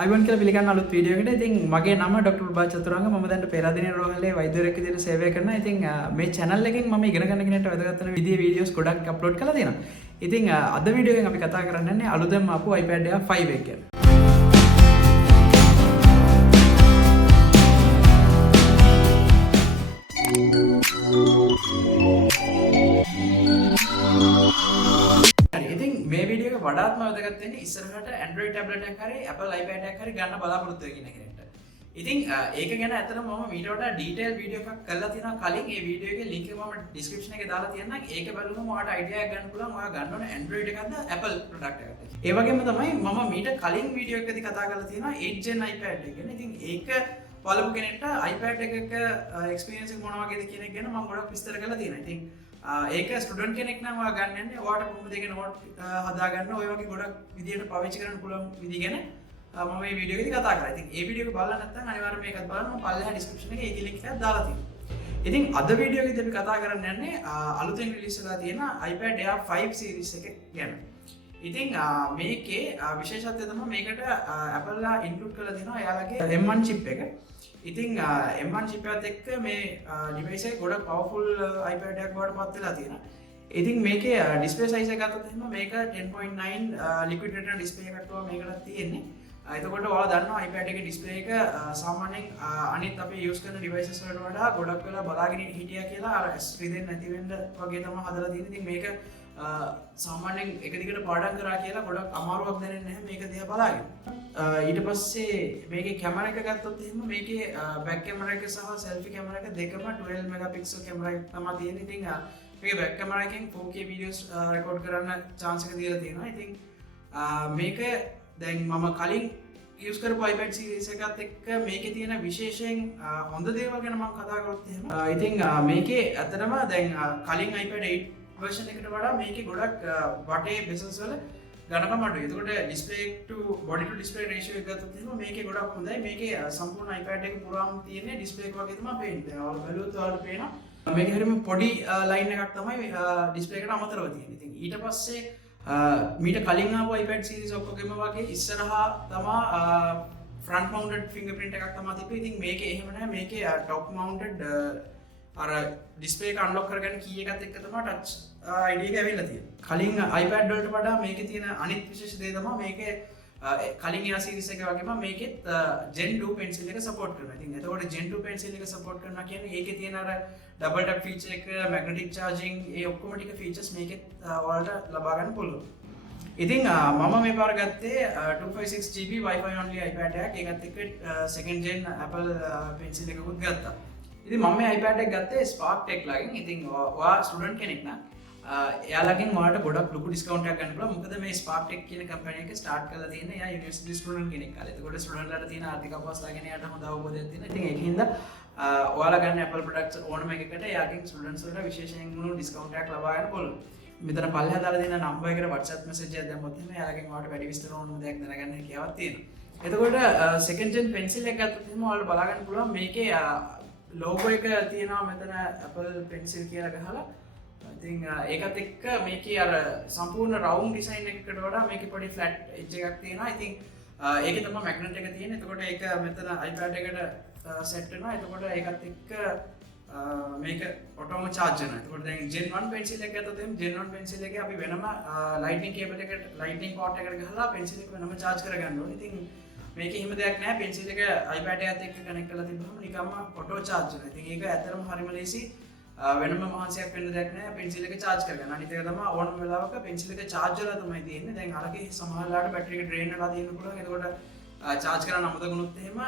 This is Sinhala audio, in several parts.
අයිවන් කියලා පිළිගන්න අලුත් වීඩියෝ එකකට. ඉතින් මගේ නම ඩොක්ටර් ප්‍රභාත් චතුරංග. මම දැන් පෙරදින රෝහලේ වෛද්‍යවරයෙක් විදිහට සේවය කරනවා. ඉතින් මේ channel එකෙන් මම ඉගෙන ගන්න කෙනෙක්ට වැදගත් වෙන විදිහේ වීඩියෝස් ගොඩක් අප්ලෝඩ් කරලා තියෙනවා. ඉතින් අද වීඩියෝ එකෙන් අපි කතා කරන්නේ අලුතෙන්ම ආපු iPad Air 5 එක ගැන. මේ වීඩියෝ එක වඩාත්ම වැදගත් වෙන්නේ ඉස්සරහට Android tablet එකක් හරි Apple iPad එකක් හරි ගන්න බලාපොරොත්තු වෙන කෙනෙක්ට. ඉතින් ඒක ගැන ඇත්තටම මම මීට වඩා ඩීටේල් වීඩියෝ එකක් කරලා තියෙනවා කලින්. ඒ වීඩියෝ එකේ link එක මම description එකේ දාලා තියෙනවා. ඒක බලුවම ඔයාලට idea එකක් ගන්න පුළුවන් ඔයා ගන්න ඕන Android එකක්ද Apple product එකක්ද. ඒ වගේම තමයි මම මීට කලින් වීඩියෝ එකකදී කතා කරලා තියෙනවා 8 gen iPad එක ගැන. ඉතින් ඒක බලපු කෙනෙක්ට iPad එකක experience එක මොන වගේද කියන එක ගැන මම ගොඩක් විස්තර කරලා තියෙනවා. ඉතින් ඒක ස්ටුඩන්ට් කෙනෙක් නම් ඔයා ගන්න යන්නේ ඔයාට කොහොමද ඒක නෝට් හදාගන්න ඔය වගේ ගොඩක් විදියට පාවිච්චි කරන්න පුළුවන් විදි ගැන මම මේ වීඩියෝ එකේදී කතා කරා. ඉතින් ඒ වීඩියෝ එක බලලා නැත්නම් අනිවාර්යයෙන් මේකත් බලන්න. මම පල්ලෙහා description එකේ ඒකේ link එකක් දාලා තියෙනවා. ඉතින් අද වීඩියෝ එකේදී අපි කතා කරන්න යන්නේ අලුතෙන් රිලීස් වෙලා තියෙන iPad Air 5 series එක ගැන. ඉතින් මේකේ විශේෂත්වය තමයි මේකට Apple ලා ඉන්ක්ලූඩ් කරලා තියෙනවා එයාලගේ M1 chip එක. ඉතින් M1 chip එකත් එක්ක මේ device එක ගොඩක් powerful iPad එකක් බවට පත් වෙලා තියෙනවා. ඉතින් මේකේ display size එක ගත්තොත් එහෙනම් මේක 10.9 liquid retina display එකක් තමයි මේකට තියෙන්නේ. එතකොට ඔයාලා දන්නවා iPad එකේ display එක සාමාන්‍යයෙන් අනිත් අපි use කරන devices වලට වඩා ගොඩක් වෙලා බලාගෙන හිටියා කියලා අර ස්ක්‍රීන් නැති වෙන්න වගේ තමයි හදලා තියෙන්නේ. ඉතින් මේක සාමාන්‍යයෙන් එක දිගට පාඩම් කරා කියලා ගොඩක් අමාරුවක් දැනෙන්නේ නැහැ මේක දිහා බලාගෙන. ඊට පස්සේ මේකේ කැමරා එක ගත්තොත් එහෙම මේකේ බැක් කැමරා එක සහ සෙල්ෆි කැමරා එක දෙකම 12 මෙගාපික්සල් කැමරා එක තමයි තියෙන්නේ. ඉතින් මේකේ බැක් කැමරා එකෙන් 4K වීඩියෝස් රෙකෝඩ් කරන්න chance එක දීලා තියෙනවා. ඉතින් මේක දැන් මම කලින් use කරපු iPad series එකත් එක්ක මේකේ තියෙන විශේෂයෙන් හොඳ දේවල් ගැන මම කතා කරොත් එහෙම ඉතින් මේකේ ඇත්තටම දැන් කලින් iPad 8 version එකට වඩා මේකේ ගොඩක් වටේ bezels වල ගණකම අඩුයි. එතකොට display to body to display ratio එක ගත්තොත් එහෙම මේකේ ගොඩක් හොඳයි. මේකේ සම්පූර්ණ iPad එක පුරාම තියෙන display එක වගේ තමයි පේන්නේ. ඔයාලා බැලුවොත් ඔයාලට පේනවා මේකේ හරියම පොඩි line එකක් තමයි display එකට අමතරව තියෙන්නේ. ඉතින් ඊට පස්සේ මීට කලින් ආපු iPad series ඔක්කොගෙම වගේ ඉස්සරහා තමා front mounted fingerprint එකක් තමයි තිබ්බේ. ඉතින් මේකේ එහෙම නැහැ. මේකේ top mounted අර display එක unlock කරගන්න key එකත් එක්ක තමයි touch ID එක ඇවිල්ලා තියෙන්නේ. කලින් iPad වලට වඩා මේකේ තියෙන අනිත් විශේෂ දේ තමයි මේකේ කලින් Air series එක වගේම මේකෙත් Gen 2 pencil එක support කරනවා. ඉතින් එතකොට Gen 2 pencil එක support කරනවා කියන්නේ ඒකේ තියෙන අර double tap feature එක, magnetic charging ඒ ඔක්කොම ටික features මේකෙත් ඔයාලට ලබා ගන්න පුළුවන්. ඉතින් මම මේ පාර ගත්තේ 256GB Wi-Fi only iPad එකක්. ඒකත් එක්ක second gen Apple pencil එකකුත් ගත්තා. ඉතින් මම මේ iPad එක ගත්තේ Spark Tech ලාගෙන්. ඉතින් ඔයා ස්ටුඩන්ට් කෙනෙක් නම් එයාලගෙන් ඔයාලට ගොඩක් ලොකු ඩිස්කවුන්ට් එකක් ගන්න පුළුවන්. මොකද මේ Spark Tech කියන කම්පැනි එක ස්ටාර්ට් කරලා තියෙන්නේ එයා යුනිවර්සිටි ස්ටුඩන්ට් කෙනෙක් කාලේ. එතකොට ස්ටුඩන්ට්ලාට තියෙන ආර්ථික අපහසුතාව ගැන එයාට හොඳ අවබෝධයක් තියෙනවා. ඉතින් ඒකින්ද ඔයාලා ගන්න Apple products ඕනම එකකට එයාගෙන් ස්ටුඩන්ට්ස් වලට විශේෂයෙන් වුණු ඩිස්කවුන්ට් එකක් ලබා ගන්න පුළුවන්. මෙතන පල්ලෙහා දාලා දෙන නම්බර් එකට WhatsApp message එකක් දැම්මොත් එහෙනම් එයාලගෙන් ඔයාලට වැඩි විස්තර ඕනම දෙයක් දැනගන්න හැකියාවක් තියෙනවා. එතකොට second gen pencil එක ගත්තොත් එහෙනම් ඔයාලට බලා ගන්න පුළුවන් මේකේ logo එක තියෙනවා මෙතන Apple pencil කියලා ගහලා. ඉතින් ඒකත් එක්ක මේකේ අර සම්පූර්ණ round design එකකට වඩා මේකේ පොඩි flat edge එකක් තියෙනවා. ඉතින් ඒකේ තමයි magnet එක තියෙන්නේ. එතකොට ඒක මෙතන iPad එකට set වෙනවා. එතකොට ඒකත් එක්ක මේක ඔටෝම charge වෙනවා. එතකොට දැන් Gen 1 pencil එක ගත්තොත් එහෙනම් Gen 1 pencil එකේ අපි වෙනම lightning cable එකට lightning port එකකට ගහලා pencil එක වෙනම charge කරගන්න ඕනේ. ඉතින් මේකේ හිම දෙයක් නැහැ. pencil එක iPad එකත් එක්ක connect කරලා තිබ්බම නිකම්ම auto charge වෙනවා. ඉතින් ඒක ඇත්තටම හරිම ලේසි. වෙනම මහන්සියක් වෙන්න දෙයක් නැහැ pencil එක charge කරගන්න. අනිත් එක තමයි ඕනම වෙලාවක pencil එක charge වෙලා තමයි තියෙන්නේ. දැන් අරගේ සමහරලාට battery එක drain වෙලා තියෙන්න පුළුවන්. එතකොට charge කරන්න අමතක වුණොත් එහෙම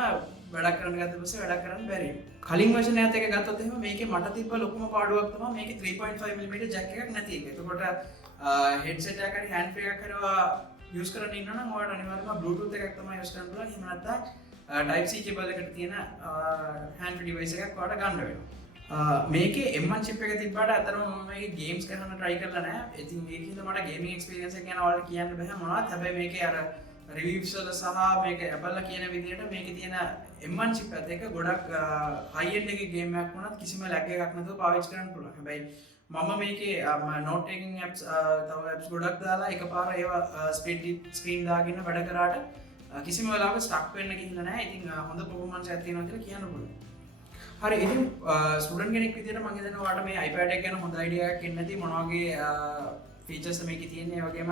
වැඩක් කරන්න ගත්ත පස්සේ වැඩක් කරන්න බැරි වෙනවා. කලින් version එකත් එක ගත්තොත් එහෙම මේකේ මට තිබ්බ ලොකුම පාඩුවක් තමයි මේකේ 3.5mm jack එකක් නැති එක. එතකොට headset එකක් හරි hand free එකක් හරි use කරන්න ඉන්නවා නම් ඔයාලට අනිවාර්යයෙන්ම bluetooth එකක් තමයි use කරන්න පුළුවන්. එහෙම නැත්නම් type C cable එකට තියෙන hand free device එකක් ඔයාලට ගන්න වෙනවා. මේකේ M1 chip එක තිබ්බට අතරම මම මේකේ games කරන්න try කරලා නැහැ. ඉතින් ඒකින්ද මට gaming experience එක ගැන ඔයාලට කියන්න බෑ මොනවත්. හැබැයි මේකේ අර reviews වල සහ මේක Apple ලා කියන විදිහට මේකේ තියෙන M1 chip එකත් එක්ක ගොඩක් high end එකේ game එකක් වුණත් කිසිම lag එකක් නැතුව පාවිච්චි කරන්න පුළුවන්. හැබැයි මම මේකේ note taking apps තව apps ගොඩක් දාලා එකපාර ඒවා split screen දාගෙන වැඩ කරාට කිසිම වෙලාවක ස්ටක් වෙන්න ගිහිල්ලා නැහැ. ඉතින් හොඳ පර්ෆෝමන්ස් එකක් තියෙනවා කියලා කියන්න පුළුවන්. හරි ඉතින් ස්ටුඩන්ට් කෙනෙක් විදිහට මම හිතනවා ඔයාලට මේ iPad එක ගැන හොඳ අයිඩියා එකක් එන්න ඇති මොන වගේ ෆීචර්ස් මේකේ තියෙන්නේ. ඒ වගේම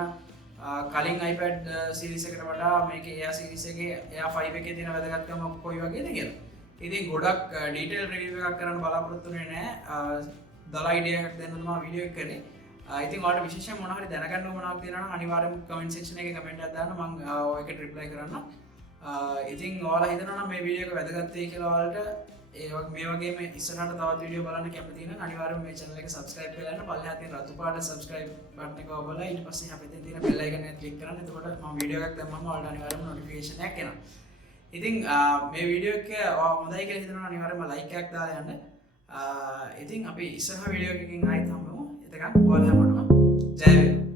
කලින් iPad සීරීස් එකට වඩා මේකේ Air සීරීස් එකේ Air 5 එකේ තියෙන වැදගත්කම කොයි වගේද කියලා. ඉතින් ගොඩක් ඩීටේල් රිවිව් එකක් කරන්න බලාපොරොත්තු වෙන්නේ නැහැ. දල අයිඩියා එකක් දෙන්න තමයි වීඩියෝ එක කරේ. ඉතින් ඔයාලට විශේෂයෙන් මොනවා හරි දැනගන්න ඕන මොනවද තියෙනවා නම් අනිවාර්යයෙන්ම කමෙන්ට් සෙක්ෂන් එකේ කමෙන්ට් එකක් දාන්න මම ඔයකට රිප්ලයි කරන්නම්. ඉතින් ඔයාලා හිතනවා නම් මේ වීඩියෝ එක වැදගත් වෙයි කියලා ඔයාලට මේ වගේම ඉස්සරහට තවත් වීඩියෝ බලන්න කැමති නම් අනිවාර්යයෙන්ම මේ channel එක subscribe කරලා ඉන්න. පල්ලෙහා තියෙන රතු පාට subscribe button එක ඔබලා ඊට පස්සේ අපිට තියෙන bell icon එක click කරන්න. එතකොට මම වීඩියෝ එකක් දැම්මම ඔයාලට අනිවාර්යයෙන්ම notification එකක් එනවා. ඉතින් මේ වීඩියෝ එක හොඳයි කියලා හිතනවා අනිවාර්යයෙන්ම like එකක් දාලා යන්න. ඉතින් අපි ඉස්සරහ වීඩියෝ එකකින් ආයෙත් හම්බෙමු. එතකන් ඔයාලා හැමෝටම ජය වේවා.